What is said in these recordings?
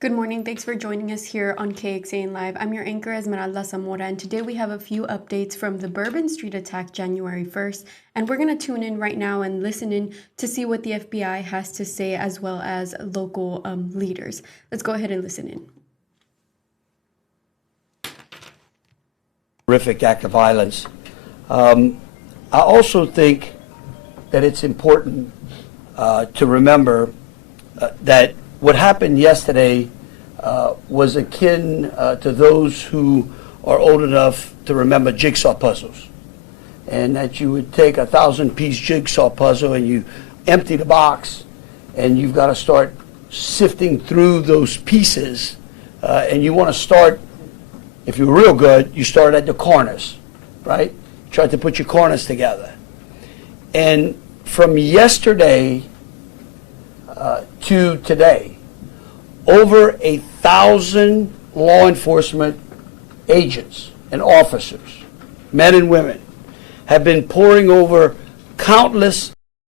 Good morning. Thanks for joining us here on KXAN Live. I'm your anchor, Esmeralda Zamora, and today we have a few updates from the Bourbon Street attack January 1st, and we're going to tune in right now and listen in to see what the FBI has to say, as well as local leaders. Let's go ahead and listen in. Horrific act of violence. I also think that it's important to remember that what happened yesterday was akin to those who are old enough to remember jigsaw puzzles. And that you would take a 1,000-piece jigsaw puzzle and you empty the box and you've got to start sifting through those pieces. And you want to start, if you're real good, you start at the corners, right? Try to put your corners together. And from yesterday to today, over 1,000 law enforcement agents and officers, men and women, have been poring over countless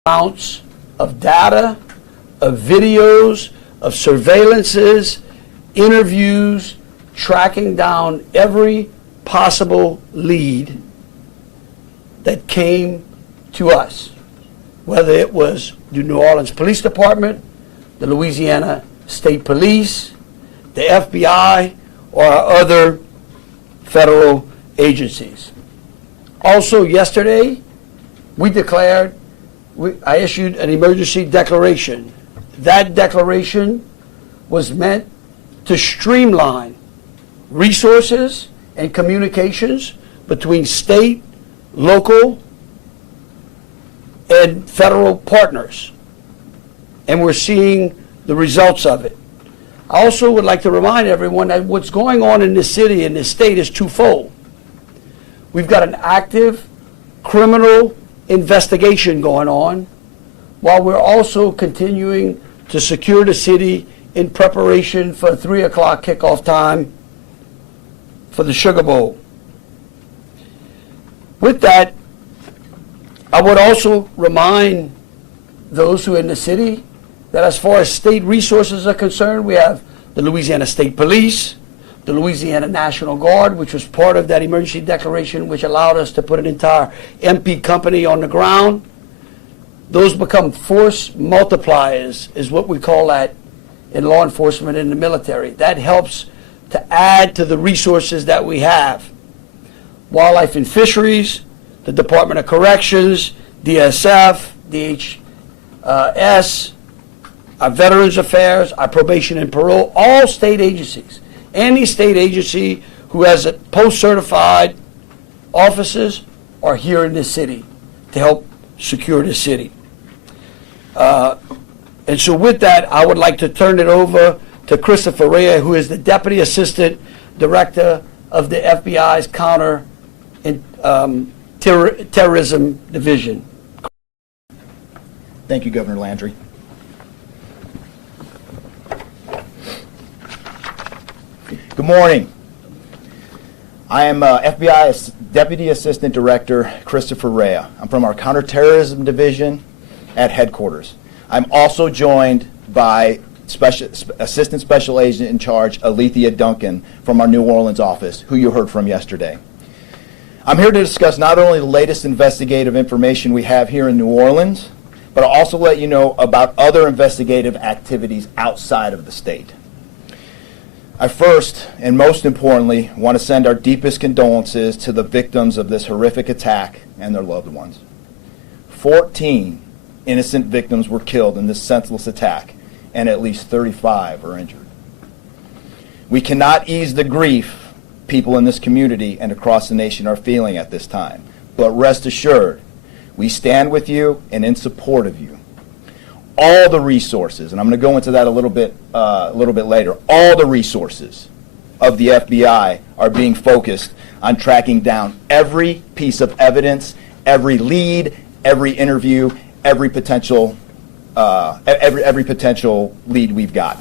amounts of data, of videos, of surveillances, interviews, tracking down every possible lead that came to us, whether it was the New Orleans Police Department, the Louisiana State Police, the FBI, or our other federal agencies. Also yesterday, I issued an emergency declaration. That declaration was meant to streamline resources and communications between state, local, and federal partners. And we're seeing the results of it. I also would like to remind everyone that what's going on in this city and this state is twofold. We've got an active criminal investigation going on, while we're also continuing to secure the city in preparation for 3 o'clock kickoff time for the Sugar Bowl. With that, I would also remind those who are in the city that as far as state resources are concerned, we have the Louisiana State Police, the Louisiana National Guard, which was part of that emergency declaration, which allowed us to put an entire MP company on the ground. Those become force multipliers, is what we call that in law enforcement and the military. That helps to add to the resources that we have. Wildlife and Fisheries, the Department of Corrections, DSF, DHS, our Veterans Affairs, our Probation and Parole, all state agencies. Any state agency who has a post-certified officers are here in this city to help secure the city. And so with that, I would like to turn it over to Christopher Rea, who is the Deputy Assistant Director of the FBI's Counter Terrorism Division. Thank you, Governor Landry. Good morning. I am FBI Deputy Assistant Director Christopher Rea. I'm from our Counterterrorism Division at headquarters. I'm also joined by Assistant Special Agent in Charge Alethea Duncan from our New Orleans office, who you heard from yesterday. I'm here to discuss not only the latest investigative information we have here in New Orleans, but I'll also let you know about other investigative activities outside of the state. I first, and most importantly, want to send our deepest condolences to the victims of this horrific attack and their loved ones. 14 innocent victims were killed in this senseless attack, and at least 35 are injured. We cannot ease the grief people in this community and across the nation are feeling at this time, but rest assured, we stand with you and in support of you. All the resources, and I'm going to go into that a little bit later, all the resources of the FBI are being focused on tracking down every piece of evidence, every lead, every interview, every potential lead we've got.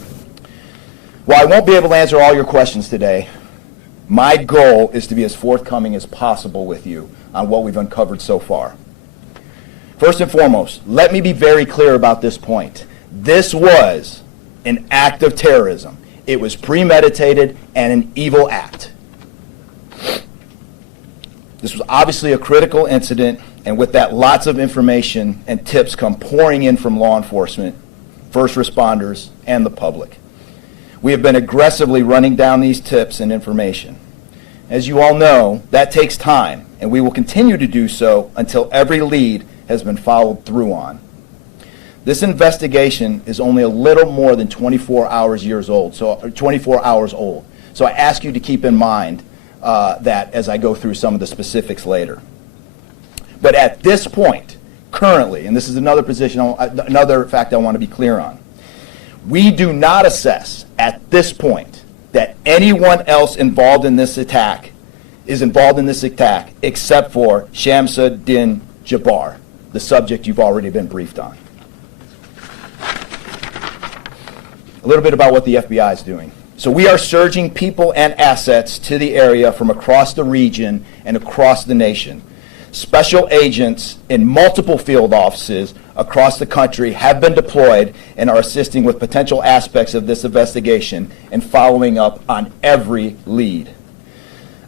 While I won't be able to answer all your questions today, my goal is to be as forthcoming as possible with you on what we've uncovered so far. First and foremost, let me be very clear about this point. This was an act of terrorism. It was premeditated and an evil act. This was obviously a critical incident, and with that, lots of information and tips come pouring in from law enforcement, first responders, and the public. We have been aggressively running down these tips and information. As you all know, that takes time, and we will continue to do so until every lead has been followed through on. This investigation is only a little more than 24 hours old. So I ask you to keep in mind that as I go through some of the specifics later. But at this point, currently, and this is another fact I want to be clear on, we do not assess at this point that anyone else involved in this attack except for Shamsuddin Jabbar, the subject you've already been briefed on. A little bit about what the FBI is doing. So we are surging people and assets to the area from across the region and across the nation. Special agents in multiple field offices across the country have been deployed and are assisting with potential aspects of this investigation and following up on every lead.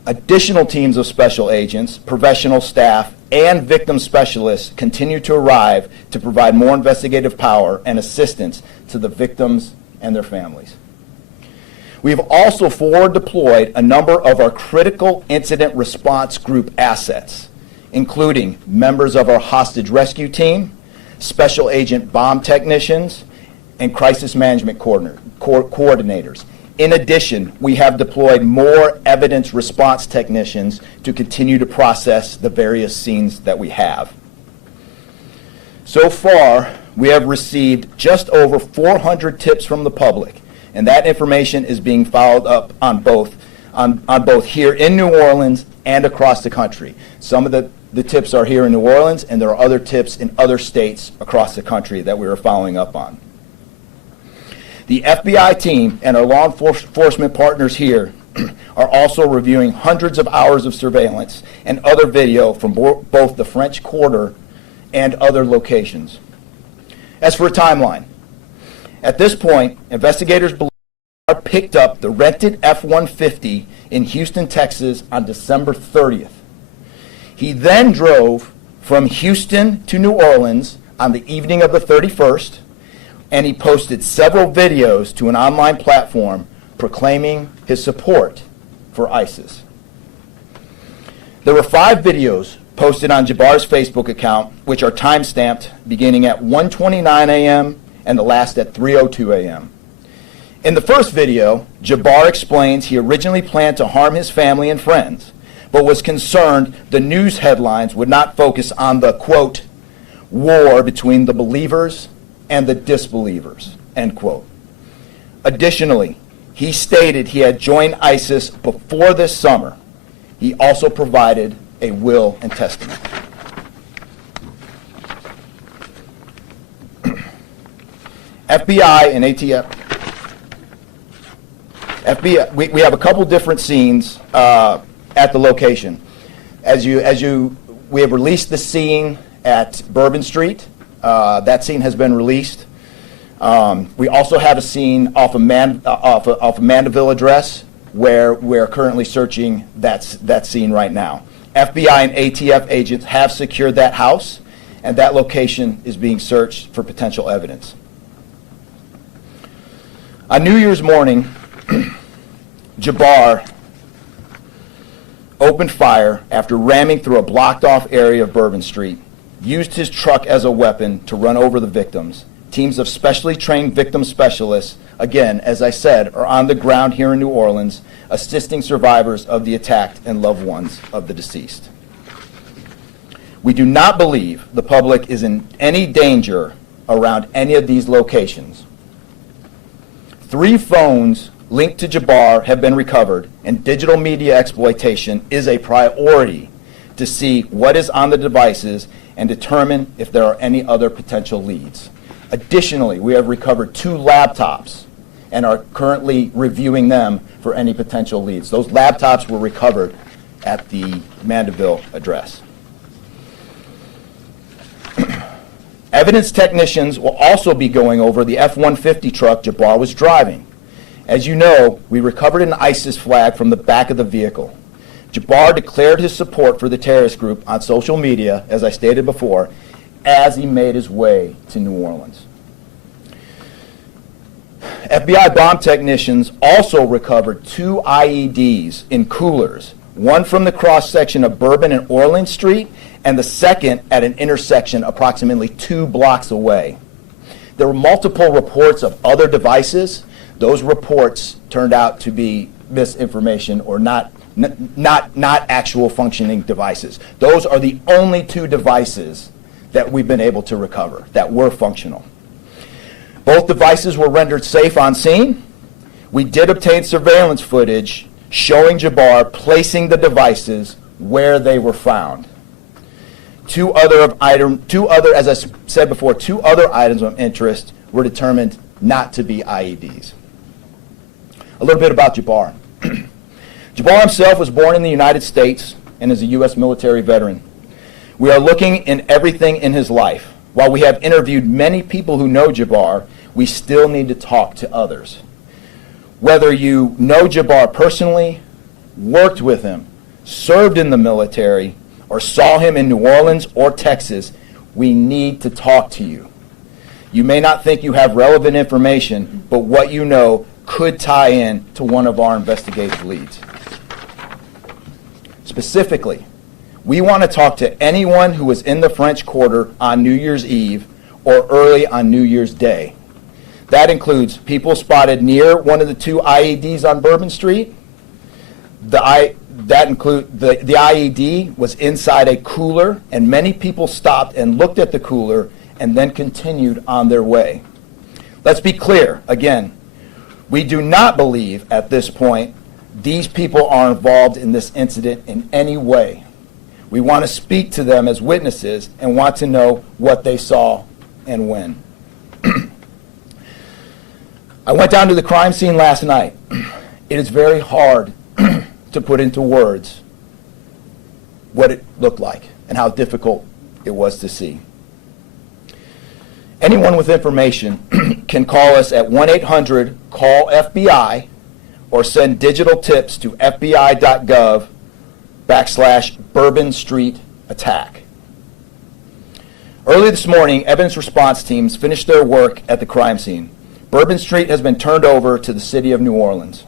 Additional teams of special agents, professional staff, and victim specialists continue to arrive to provide more investigative power and assistance to the victims and their families. We have also forward deployed a number of our critical incident response group assets, including members of our hostage rescue team, special agent bomb technicians, and crisis management coordinators. In addition, we have deployed more evidence response technicians to continue to process the various scenes that we have. So far, we have received just over 400 tips from the public, and that information is being followed up on both here in New Orleans and across the country. Some of the tips are here in New Orleans, and there are other tips in other states across the country that we are following up on. The FBI team and our law enforcement partners here are also reviewing hundreds of hours of surveillance and other video from both the French Quarter and other locations. As for a timeline, at this point, investigators believe they picked up the rented F-150 in Houston, Texas on December 30th. He then drove from Houston to New Orleans on the evening of the 31st, and he posted several videos to an online platform proclaiming his support for ISIS. There were 5 videos posted on Jabbar's Facebook account, which are time-stamped beginning at 1:29 a.m. and the last at 3:02 a.m. In the first video, Jabbar explains he originally planned to harm his family and friends, but was concerned the news headlines would not focus on the, quote, war between the believers and the disbelievers, end quote. Additionally, he stated he had joined ISIS before this summer. He also provided a will and testament. FBI and ATF. FBI, we have a couple different scenes at the location. We have released the scene at Bourbon Street. That scene has been released. We also have a scene off of Mandeville address where we're currently searching that scene right now. FBI and ATF agents have secured that house, and that location is being searched for potential evidence. On New Year's morning, Jabbar opened fire after ramming through a blocked-off area of Bourbon Street, used his truck as a weapon to run over the victims. Teams of specially trained victim specialists, again, as I said, are on the ground here in New Orleans, assisting survivors of the attack and loved ones of the deceased. We do not believe the public is in any danger around any of these locations. 3 phones linked to Jabbar have been recovered, and digital media exploitation is a priority to see what is on the devices and determine if there are any other potential leads. Additionally, we have recovered 2 laptops and are currently reviewing them for any potential leads. Those laptops were recovered at the Mandeville address. Evidence technicians will also be going over the F-150 truck Jabbar was driving As you know, we recovered an ISIS flag from the back of the vehicle. Jabbar declared his support for the terrorist group on social media, as I stated before, as he made his way to New Orleans. FBI bomb technicians also recovered 2 IEDs in coolers, one from the cross-section of Bourbon and Orleans Street, and the second at an intersection approximately 2 blocks away. There were multiple reports of other devices. Those reports turned out to be misinformation or not actual functioning devices. Those are the only 2 devices that we've been able to recover that were functional. Both devices were rendered safe on scene. We did obtain surveillance footage showing Jabbar placing the devices where they were found. Two other, as I said before, 2 other items of interest were determined not to be IEDs. A little bit about Jabbar. Jabbar himself was born in the United States and is a U.S. military veteran. We are looking in everything in his life. While we have interviewed many people who know Jabbar, we still need to talk to others. Whether you know Jabbar personally, worked with him, served in the military, or saw him in New Orleans or Texas, we need to talk to you. You may not think you have relevant information, but what you know could tie in to one of our investigative leads. Specifically, we want to talk to anyone who was in the French Quarter on New Year's Eve or early on New Year's Day. That includes people spotted near one of the 2 IEDs on Bourbon Street. The IED was inside a cooler, and many people stopped and looked at the cooler and then continued on their way. Let's be clear, again, we do not believe at this point these people are involved in this incident in any way. We want to speak to them as witnesses and want to know what they saw and when. I went down to the crime scene last night. It is very hard to put into words what it looked like and how difficult it was to see. Anyone with information can call us at 1-800-CALL-FBI or send digital tips to fbi.gov/Bourbon Street attack. Early this morning, evidence response teams finished their work at the crime scene. Bourbon Street has been turned over to the city of New Orleans.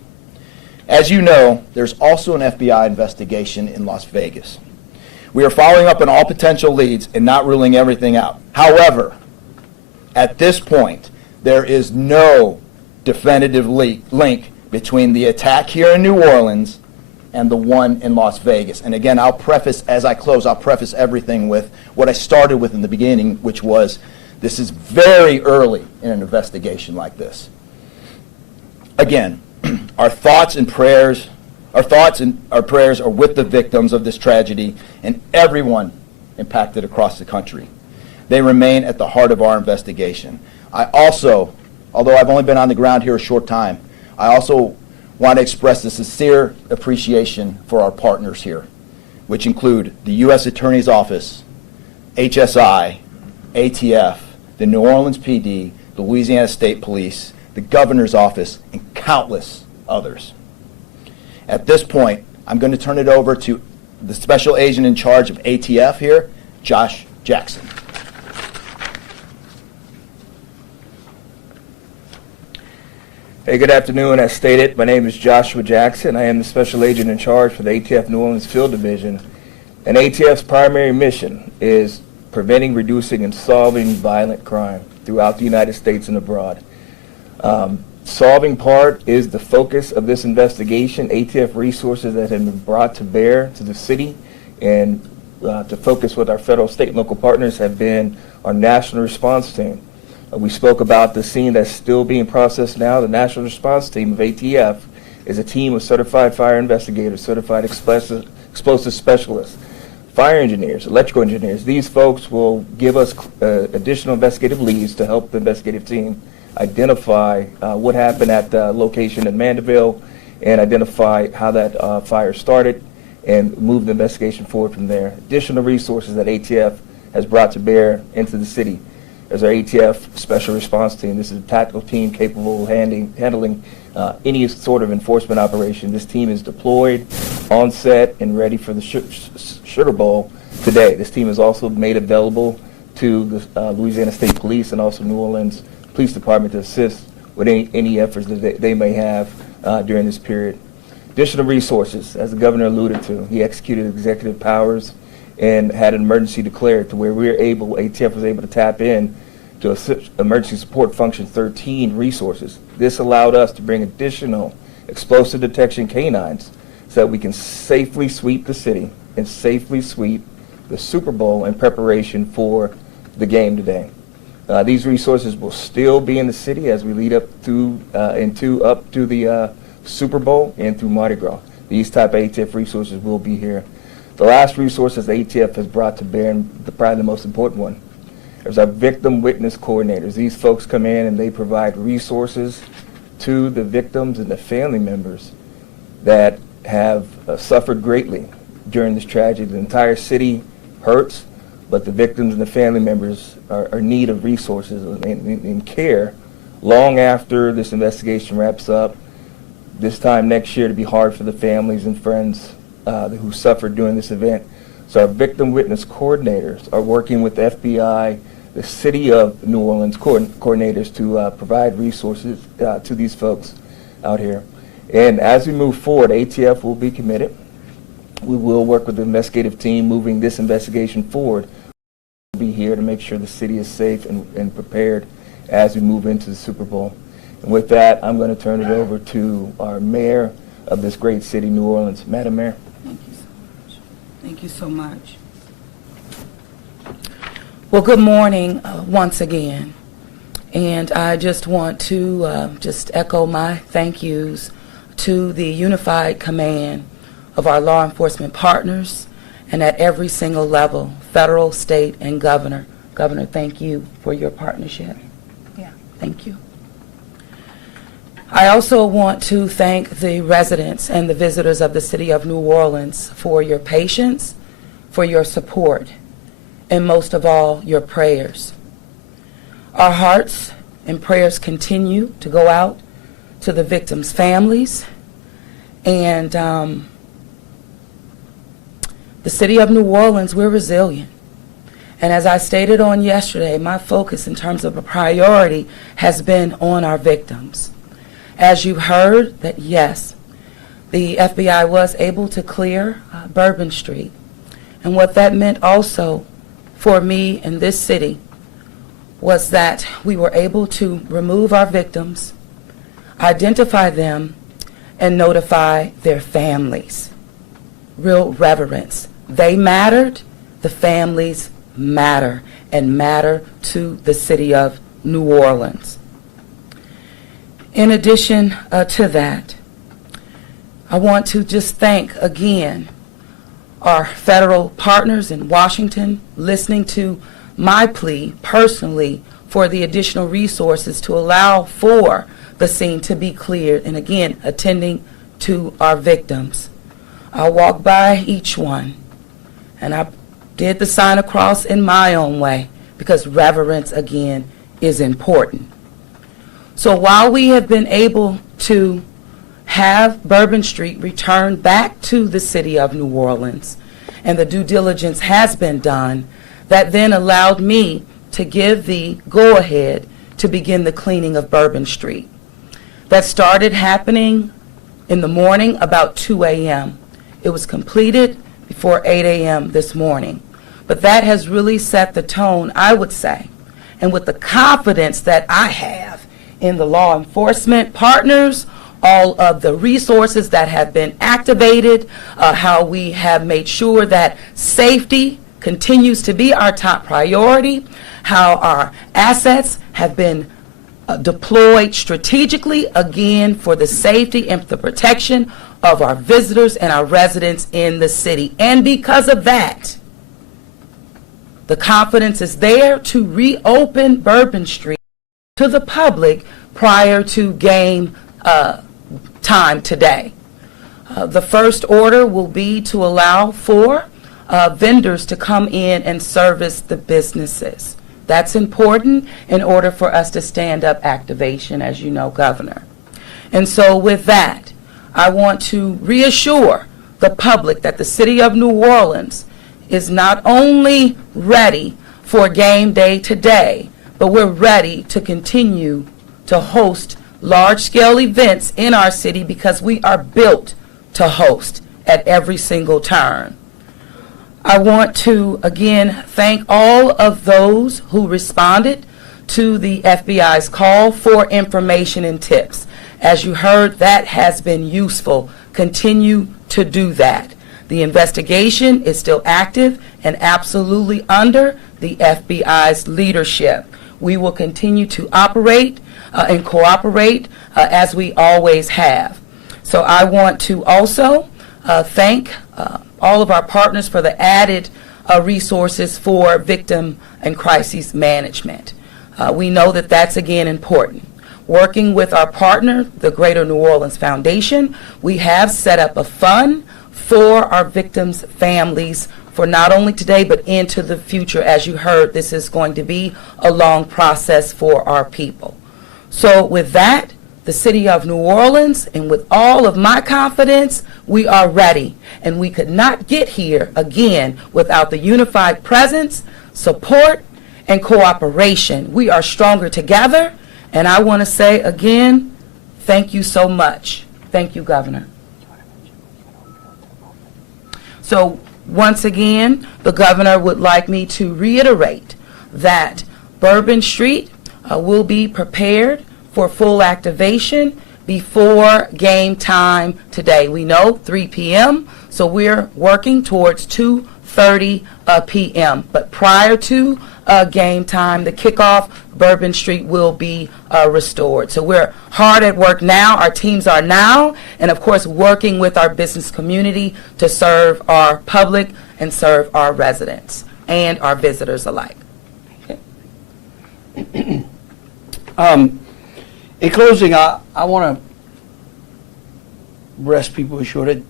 As you know, there's also an FBI investigation in Las Vegas. We are following up on all potential leads and not ruling everything out. However, at this point, there is no definitive link between the attack here in New Orleans and the one in Las Vegas. And again, I'll preface everything with what I started with in the beginning, which was this is very early in an investigation like this. Again, our thoughts and prayers are with the victims of this tragedy and everyone impacted across the country. They remain at the heart of our investigation. I also, although I've only been on the ground here a short time, I also want to express a sincere appreciation for our partners here, which include the U.S. Attorney's Office, HSI, ATF, the New Orleans PD, the Louisiana State Police, the Governor's Office, and countless others. At this point, I'm going to turn it over to the Special Agent in charge of ATF here, Josh Jackson. Hey, good afternoon. As stated, my name is Joshua Jackson. I am the Special Agent in charge for the ATF New Orleans Field Division. And ATF's primary mission is preventing, reducing, and solving violent crime throughout the United States and abroad. Solving part is the focus of this investigation. ATF resources that have been brought to bear to the city and to focus with our federal, state, and local partners have been our national response team. We spoke about the scene that's still being processed now. The national response team of ATF is a team of certified fire investigators, certified explosive specialists, fire engineers, electrical engineers. These folks will give us additional investigative leads to help the investigative team identify what happened at the location in Mandeville and identify how that fire started and move the investigation forward from there. Additional resources that ATF has brought to bear into the city. As our ATF Special Response Team. This is a tactical team capable of handling any sort of enforcement operation. This team is deployed, on set, and ready for the Sugar Bowl today. This team is also made available to the Louisiana State Police and also New Orleans Police Department to assist with any efforts that they may have during this period. Additional resources, as the governor alluded to, he executed executive powers and had an emergency declared to where ATF was able to tap in to Emergency Support Function 13 resources. This allowed us to bring additional explosive detection canines so that we can safely sweep the city and safely sweep the Super Bowl in preparation for the game today. These resources will still be in the city as we lead up through up to the Super Bowl and through Mardi Gras. These type of ATF resources will be here. The last resources ATF has brought to bear, and probably the most important one, is our victim witness coordinators. These folks come in and they provide resources to the victims and the family members that have suffered greatly during this tragedy. The entire city hurts, but the victims and the family members are in need of resources and care long after this investigation wraps up. This time next year to be hard for the families and friends who suffered during this event. So our victim witness coordinators are working with the FBI, the City of New Orleans coordinators to provide resources to these folks out here. And as we move forward, ATF will be committed. We will work with the investigative team moving this investigation forward. We'll be here to make sure the city is safe and prepared as we move into the Super Bowl. And with that, I'm going to turn it over to our mayor of this great city, New Orleans. Madam Mayor. Thank you so much. Thank you so much. Well, good morning once again. And I just want to just echo my thank yous to the unified command of our law enforcement partners and at every single level, federal, state, and governor. Governor, thank you for your partnership. Yeah, thank you. I also want to thank the residents and the visitors of the City of New Orleans for your patience, for your support, and most of all, your prayers. Our hearts and prayers continue to go out to the victims' families, and the City of New Orleans, we're resilient. And as I stated on yesterday, my focus in terms of a priority has been on our victims. As you heard, that yes, the FBI was able to clear Bourbon Street. And what that meant also for me in this city was that we were able to remove our victims, identify them, and notify their families. Real reverence. They mattered, the families matter, and matter to the City of New Orleans. In addition to that, I want to just thank again our federal partners in Washington listening to my plea personally for the additional resources to allow for the scene to be cleared and again attending to our victims. I walked by each one and I did the sign across in my own way because reverence again is important. So while we have been able to have Bourbon Street returned back to the City of New Orleans, and the due diligence has been done, that then allowed me to give the go-ahead to begin the cleaning of Bourbon Street. That started happening in the morning about 2 a.m. It was completed before 8 a.m. this morning. But that has really set the tone, I would say, and with the confidence that I have in the law enforcement partners, all of the resources that have been activated, how we have made sure that safety continues to be our top priority, how our assets have been deployed strategically, again, for the safety and the protection of our visitors and our residents in the city. And because of that, the confidence is there to reopen Bourbon Street to the public prior to game time today. The first order will be to allow for vendors to come in and service the businesses. That's important in order for us to stand up activation, as you know, Governor. And so with that, I want to reassure the public that the city of New Orleans is not only ready for game day today, but we're ready to continue to host large-scale events in our city because we are built to host at every single turn. I want to, again, thank all of those who responded to the FBI's call for information and tips. As you heard, that has been useful. Continue to do that. The investigation is still active and absolutely under the FBI's leadership. We will continue to operate and cooperate as we always have. So I want to also thank all of our partners for the added resources for victim and crisis management. We know that that's, again, important. Working with our partner, the Greater New Orleans Foundation, we have set up a fund for our victims' families for not only today but into the future. As you heard, this is going to be a long process for our people. So with that, the city of New Orleans, and with all of my confidence, we are ready. And we could not get here, again, without the unified presence, support, and cooperation. We are stronger together. And I want to say again, thank you so much. Thank you, Governor. So once again, the Governor would like me to reiterate that Bourbon Street will be prepared for full activation before game time today. We know 3 p.m., so we're working towards 2:30 p.m. But prior to game time, the kickoff, Bourbon Street will be restored. So we're hard at work now. Our teams are now, and of course, working with our business community to serve our public and serve our residents and our visitors alike. In closing, I want to rest people assured that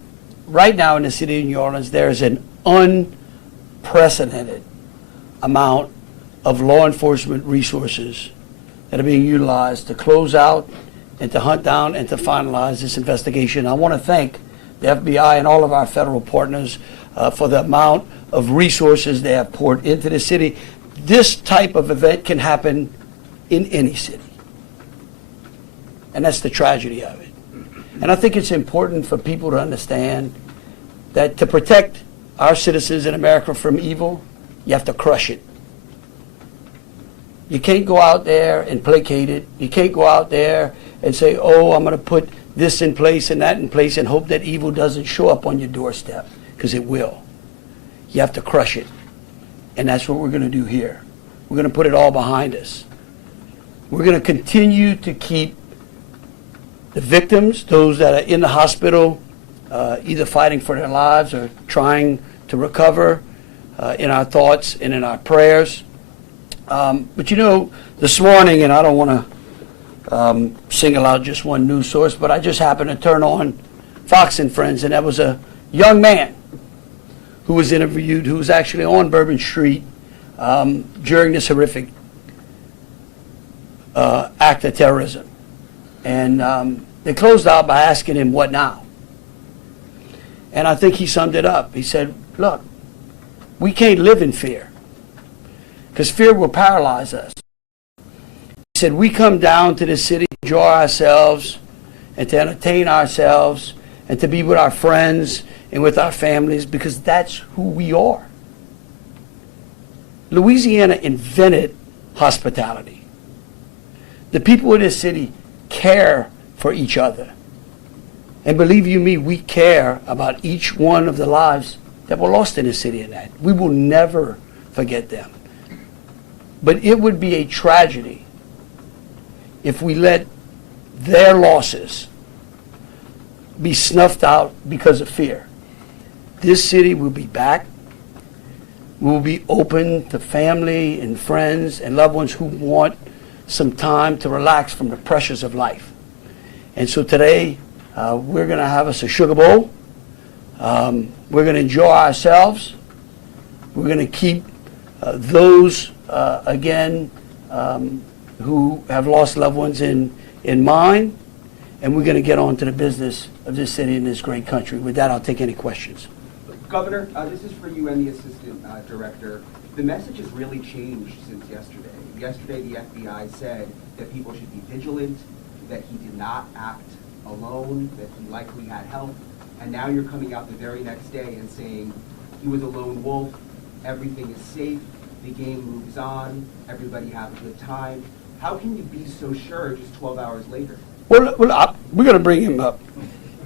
right now in the city of New Orleans, there is an unprecedented amount of law enforcement resources that are being utilized to close out and to hunt down and to finalize this investigation. I want to thank the FBI and all of our federal partners for the amount of resources they have poured into the city. This type of event can happen in any city. And that's the tragedy of it. And I think it's important for people to understand that to protect our citizens in America from evil, you have to crush it. You can't go out there and placate it. You can't go out there and say, oh, I'm going to put this in place and that in place and hope that evil doesn't show up on your doorstep, because it will. You have to crush it. And that's what we're going to do here. We're going to put it all behind us. We're going to continue to keep the victims, those that are in the hospital, either fighting for their lives or trying to recover, in our thoughts and in our prayers. But you know, this morning, and I don't want to single out just one news source, but I just happened to turn on Fox and Friends, and that was a young man who was interviewed, who was actually on Bourbon Street during this horrific act of terrorism. And they closed out by asking him, what now? And I think he summed it up. He said, look, we can't live in fear, because fear will paralyze us. He said, we come down to the city to enjoy ourselves and to entertain ourselves and to be with our friends and with our families, because that's who we are. Louisiana invented hospitality. The people in this city care for each other. And believe you me, we care about each one of the lives that were lost in the city in that. We will never forget them. But it would be a tragedy if we let their losses be snuffed out because of fear. This city will be back. We will be open to family and friends and loved ones who want some time to relax from the pressures of life. And so today, we're going to have us a sugar bowl. We're going to enjoy ourselves. We're going to keep those, again, who have lost loved ones in mind. and we're going to get on to the business of this city and this great country. With that, I'll take any questions. Governor, this is for you and the Assistant Director. The message has really changed since yesterday. Yesterday, the FBI said that people should be vigilant, that he did not act alone, that he likely had help, and now you're coming out the very next day and saying he was a lone wolf, everything is safe, the game moves on, everybody have a good time. How can you be so sure just 12 hours later? Well, we're going to bring him up.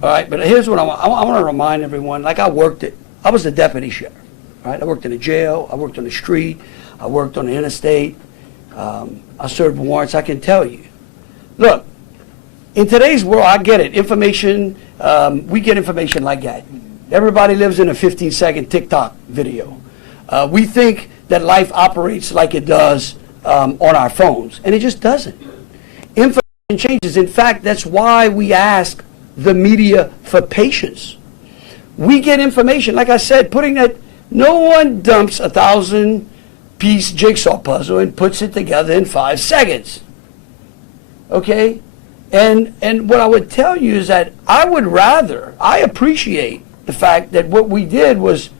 All right, but here's what I want to remind everyone. Like I was a deputy sheriff. All right, I worked in a jail. I worked on the street. I worked on the interstate. I served warrants. I can tell you. Look, in today's world, I get it. Information, we get information like that. Everybody lives in a 15-second TikTok video. We think that life operates like it does on our phones, and it just doesn't. Information changes. In fact, that's why we ask the media for patience. We get information, like I said, no one dumps 1,000-piece jigsaw puzzle and puts it together in 5 seconds. Okay? And what I would tell you is that I appreciate the fact that what we did was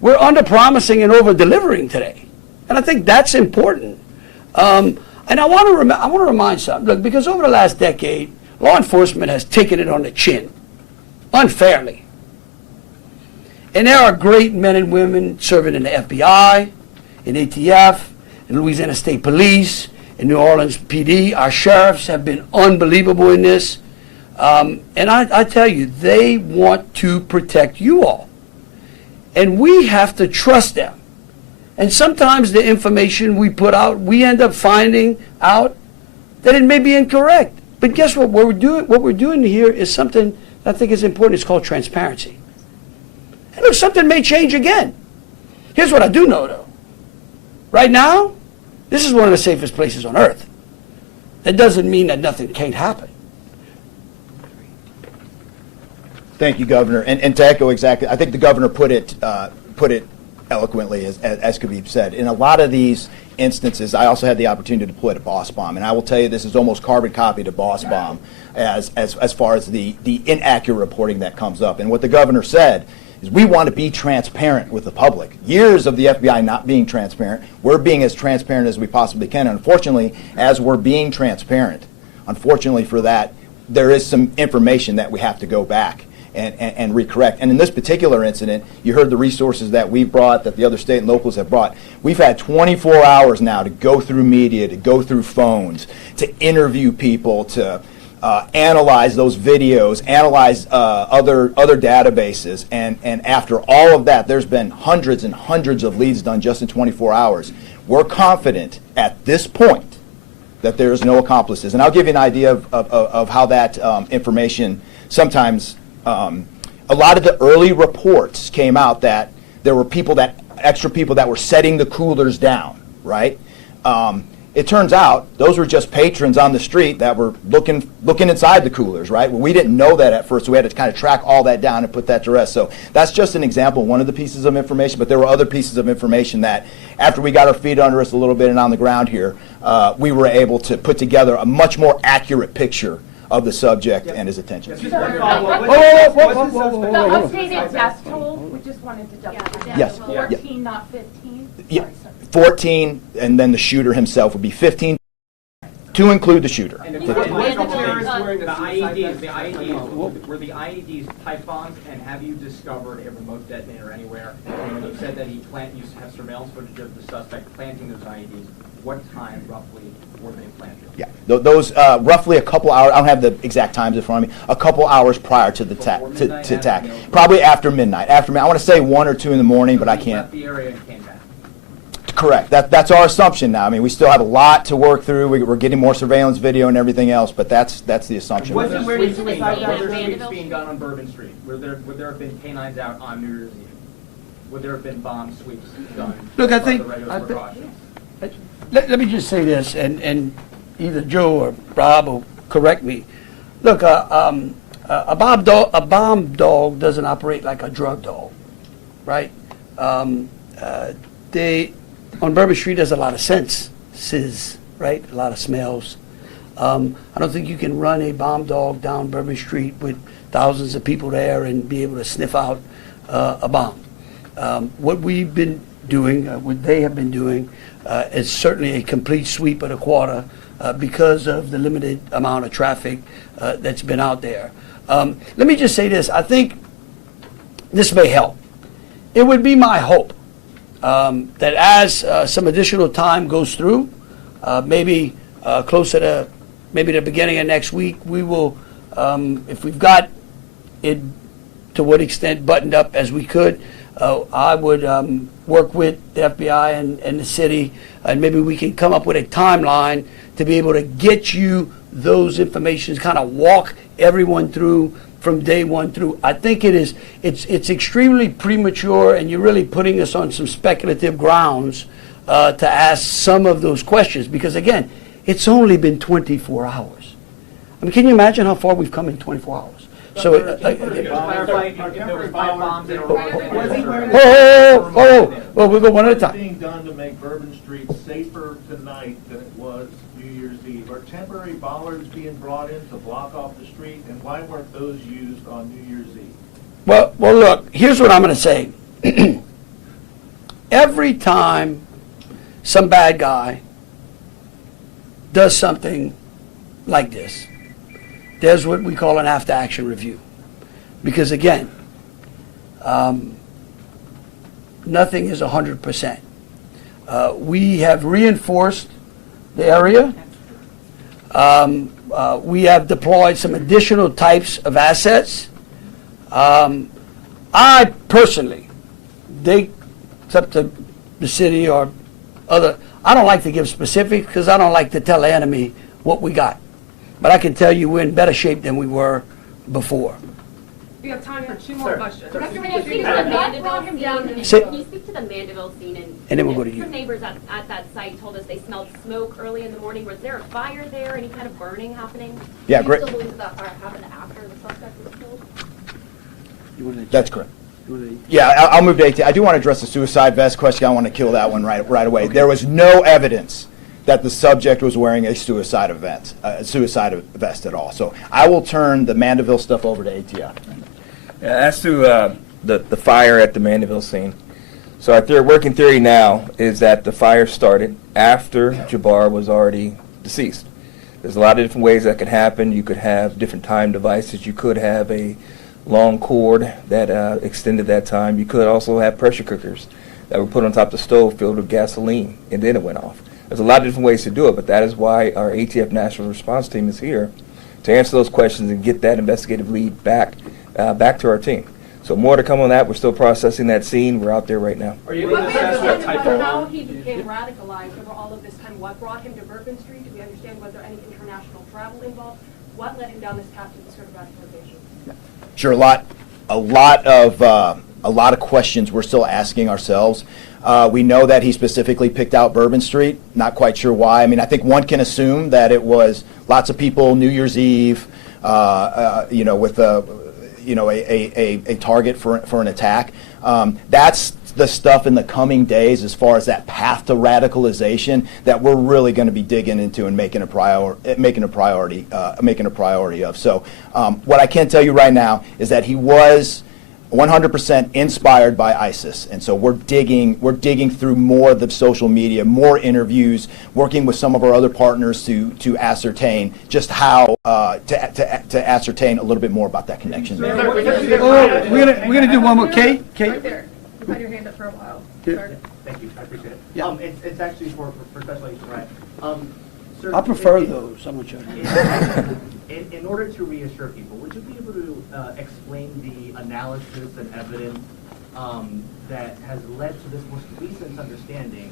we're under-promising and over-delivering today. And I think that's important. And I want to remind something. Look, because over the last decade, law enforcement has taken it on the chin, unfairly. And there are great men and women serving in the FBI, in ATF, in Louisiana State Police, in New Orleans PD. Our sheriffs have been unbelievable in this. And I tell you, they want to protect you all. And we have to trust them. And sometimes the information we put out, we end up finding out that it may be incorrect. But guess what? What we're doing here is something I think is important. It's called transparency. And look, something may change again. Here's what I do know, though. Right now, this is one of the safest places on earth. That doesn't mean that nothing can't happen. Thank you, Governor. And to echo exactly, I think the Governor put it eloquently, as could be said. In a lot of these instances, I also had the opportunity to deploy to Boss Bomb, and I will tell you this is almost carbon copy to Boss Bomb as far as the inaccurate reporting that comes up. And what the Governor said is we want to be transparent with the public. Years of the FBI not being transparent, we're being as transparent as we possibly can. And unfortunately, as we're being transparent, unfortunately for that, there is some information that we have to go back and recorrect. And in this particular incident, you heard the resources that we brought, that the other state and locals have brought. We've had 24 hours now to go through media, to go through phones, to interview people, to analyze those videos, analyze other databases, and after all of that, there's been hundreds and hundreds of leads done just in 24 hours. We're confident at this point that there's no accomplices. And I'll give you an idea of how that information sometimes, a lot of the early reports came out that there were extra people that were setting the coolers down, right? It turns out those were just patrons on the street that were looking inside the coolers, right? Well, we didn't know that at first, so we had to kind of track all that down and put that to rest. So that's just an example, one of the pieces of information, but there were other pieces of information that after we got our feet under us a little bit and on the ground here, we were able to put together a much more accurate picture of the subject and his attention. The updated death toll, we just wanted to double check. Yes. 14, not 15? Yeah. Sorry, sir. 14, and then the shooter himself would be 15, to include the shooter. And The the IEDs, were the IEDs pipe bombs, and have you discovered a remote detonator anywhere? And when you said that you have surveillance footage of the suspect planting those IEDs, what time roughly were they planted? Yeah, those roughly a couple hours. I don't have the exact times in front of me. A couple hours prior to the attack, probably after midnight. I want to say 1 or 2 in the morning, but I can't. Left the area and came back. Correct. That's our assumption now. I mean, we still have a lot to work through. We're getting more surveillance video and everything else, but that's the assumption. Was there Where did sweeps you decide being done on Bourbon Street? Would there have been canines out on New Year's Eve? Would there have been bomb sweeps done? Look, I for think- the regular precautions? Let me just say this, and either Joe or Rob will correct me. Look, a bomb dog doesn't operate like a drug dog, right? On Bourbon Street, there's a lot of senses, right? A lot of smells. I don't think you can run a bomb dog down Bourbon Street with thousands of people there and be able to sniff out a bomb. What we've been doing, what they have been doing, is certainly a complete sweep of the quarter because of the limited amount of traffic that's been out there. Let me just say this. I think this may help. It would be my hope that as some additional time goes through, maybe closer to maybe the beginning of next week, we will, if we've got it to what extent buttoned up as we could, I would work with the FBI and the city, and maybe we can come up with a timeline to be able to get you those information, kind of walk everyone through from day one through. I think it's extremely premature, and you're really putting us on some speculative grounds to ask some of those questions, because again, it's only been 24 hours. I mean, can you imagine how far we've come in 24 hours? So, well, we'll go one at a time. Being done to make Bourbon Street safer tonight than it was New Year's Eve? Are temporary bollards being brought in to block off the street, and why weren't those used on New Year's Eve? Well, look, here's what I'm going to say. Every time some bad guy does something like this, there's what we call an after-action review. Because again, nothing is 100%. We have reinforced the area. We have deployed some additional types of assets. I personally, it's up to the city or other, I don't like to give specifics because I don't like to tell the enemy what we got. But I can tell you we're in better shape than we were before. We have time for two more questions. Can you speak to the Mandeville scene? Say- Can you speak to the Mandeville scene? And then we'll go to you. Some neighbors at that site told us they smelled smoke early in the morning. Was there a fire there? Any kind of burning happening? Yeah, great. Do you still believe that fire happened after the suspect was killed? That's correct. Yeah, I'll move to 18. I do want to address the suicide vest question. I want to kill that one right away. Okay. There was no evidence that the subject was wearing a suicide vest at all. So I will turn the Mandeville stuff over to ATF. As to the fire at the Mandeville scene, so our working theory now is that the fire started after Jabbar was already deceased. There's a lot of different ways that could happen. You could have different time devices. You could have a long cord that extended that time. You could also have pressure cookers that were put on top of the stove filled with gasoline, and then it went off. There's a lot of different ways to do it, but that is why our ATF National Response Team is here to answer those questions and get that investigative lead back to our team. So more to come on that. We're still processing that scene. We're out there right now. Are you able to assess what type of... How he became radicalized over all of this time? What brought him to Bourbon Street? Do we understand, was there any international travel involved? What led him down this path to this sort of radicalization? Sure, a lot of questions we're still asking ourselves. We know that he specifically picked out Bourbon Street. Not quite sure why. I mean, I think one can assume that it was lots of people New Year's Eve, with a target for an attack. That's the stuff in the coming days, as far as that path to radicalization, that we're really going to be digging into and making a priority of. So, what I can tell you right now is that he was 100% inspired by ISIS, and so we're digging through more of the social media, more interviews, working with some of our other partners to ascertain just how to ascertain a little bit more about that connection. We're gonna do one more. Kate. Right there. You've had your hand up for a while. Start it. Thank you, I appreciate it. Yeah. It's actually for Special Agent Ryan. Sir, I prefer those. I'm gonna in order to reassure people, would you be able to explain the analysis and evidence that has led to this most recent understanding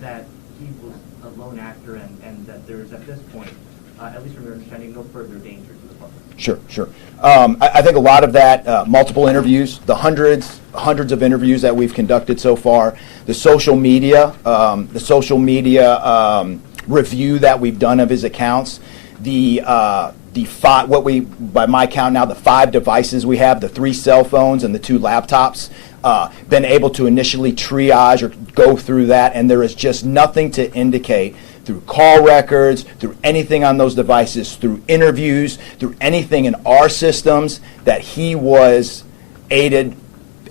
that he was a lone actor and that there is at this point, at least from your understanding, no further danger to the public? Sure. I think a lot of that, multiple interviews, the hundreds of interviews that we've conducted so far, the social media review that we've done of his accounts, by my count now, the 5 devices we have, the 3 cell phones and the 2 laptops, been able to initially triage or go through that, and there is just nothing to indicate through call records, through anything on those devices, through interviews, through anything in our systems, that he was aided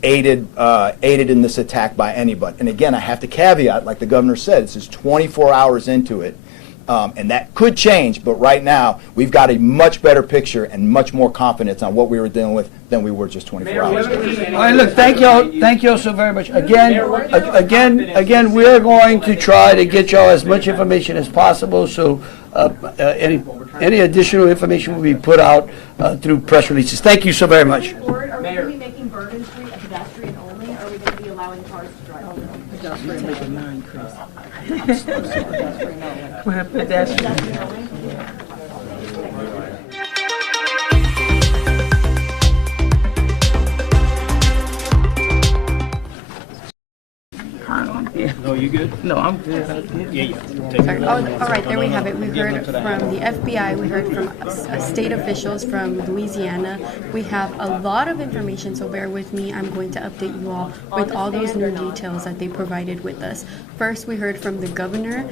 in this attack by anybody. And again, I have to caveat, like the governor said, this is 24 hours into it. And that could change, but right now we've got a much better picture and much more confidence on what we were dealing with than we were just 24 hours ago. All right, look, thank y'all so very much. Again, we're going to try to get y'all as much information as possible, so any additional information will be put out through press releases. Thank you so very much. Board, are we going to be making Bourbon Street a pedestrian only, or are we going to be allowing cars to drive on it? Pedestrian, make it 9, Chris. Pedestrian only. No, you good? No, I'm good. Yeah. Sorry. Oh, all right, there we have it. We heard from the FBI, we heard from state officials from Louisiana. We have a lot of information, so bear with me. I'm going to update you all with all those new details that they provided with us. First, we heard from the governor.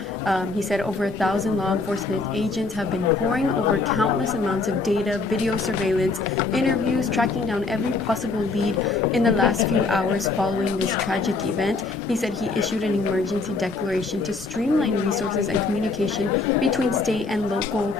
He said over 1,000 law enforcement agents have been poring over countless amounts of data, video surveillance, interviews, tracking down every possible lead in the last few hours following this tragic event. He said he issued an emergency declaration to streamline resources and communication between state and local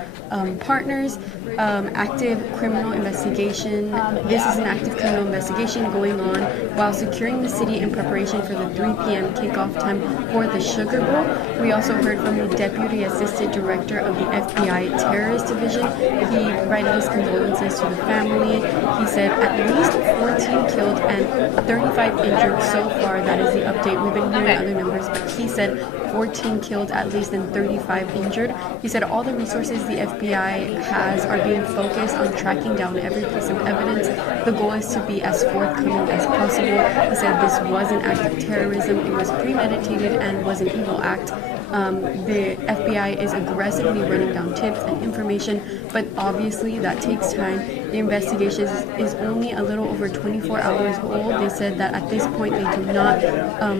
partners. Active criminal investigation. This is an active criminal investigation going on while securing the city in preparation for the 3 p.m. kickoff time for the Sugar Bowl. We also heard from the Deputy Assistant Director of the FBI Terrorist Division. He provided his condolences to the family. He said at least 14 killed and 35 injured so far. That is the update. We've been hearing other numbers, but he said 14 killed at least and 35 injured. He said all the resources the FBI has are being focused on tracking down every piece of evidence. The goal is to be as forthcoming as possible. He said this was an act of terrorism. It was premeditated and was an evil act. The FBI is aggressively running down tips and information, but obviously that takes time. The investigation is only a little over 24 hours old. They said that at this point they do not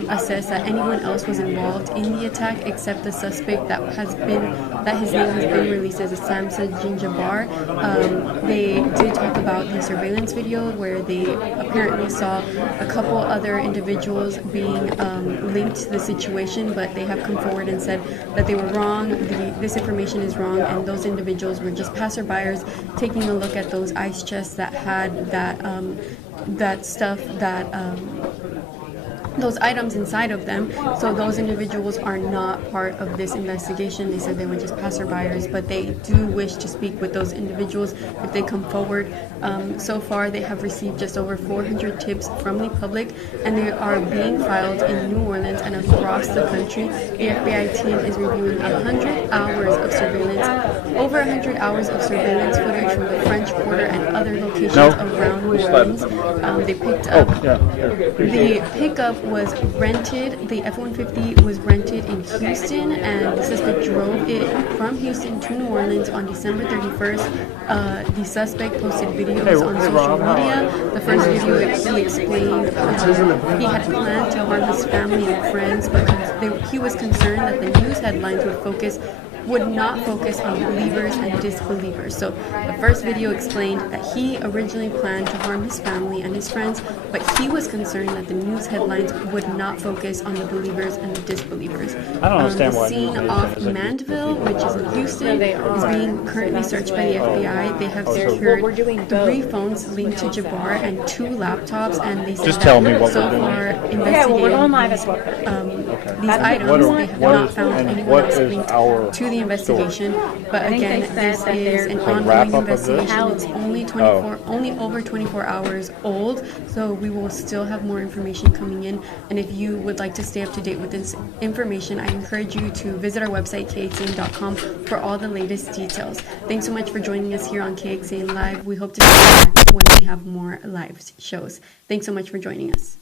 assess that anyone else was involved in the attack except the suspect that his name has been released as Samsa Jinjabar. They did talk about the surveillance video where they apparently saw a couple other individuals being linked to the situation, but they have come forward and said that they were wrong. This information is wrong, and those individuals were just passerbyers taking a look at those ice chests that had that stuff that those items inside of them. So those individuals are not part of this investigation. They said they were just passerbyers, but they do wish to speak with those individuals if they come forward. So far, they have received just over 400 tips from the public, and they are being filed in New Orleans and across the country. The FBI team is reviewing 100 hours of surveillance, over 100 hours of surveillance footage from the French Quarter and other locations around New Orleans. They picked up the pickup was rented. The F-150 was rented in Houston, and the suspect drove it from Houston to New Orleans on December 31st. The suspect posted videos on social media. The first video, he explained he had planned to harm his family and friends, but he was concerned that the news headlines would not focus on believers and disbelievers. So the first video explained that he originally planned to harm his family and his friends, but he was concerned that the news headlines would not focus on the believers and the disbelievers. I don't understand the why. scene off Mandeville, which is in Houston, is being currently searched by the FBI. They have secured 3 phones linked to Jabbar and 2 laptops, and they said Just tell me that what so we're doing. far investigating these items, they have not found anyone else linked to the investigation. But again, this is an ongoing investigation. It's only over 24 hours old, so we will still have more information coming in. And if you would like to stay up to date with this information, I encourage you to visit our website, kxan.com, for all the latest details. Thanks so much for joining us here on KXAN Live. We hope to see you back when we have more live shows. Thanks so much for joining us.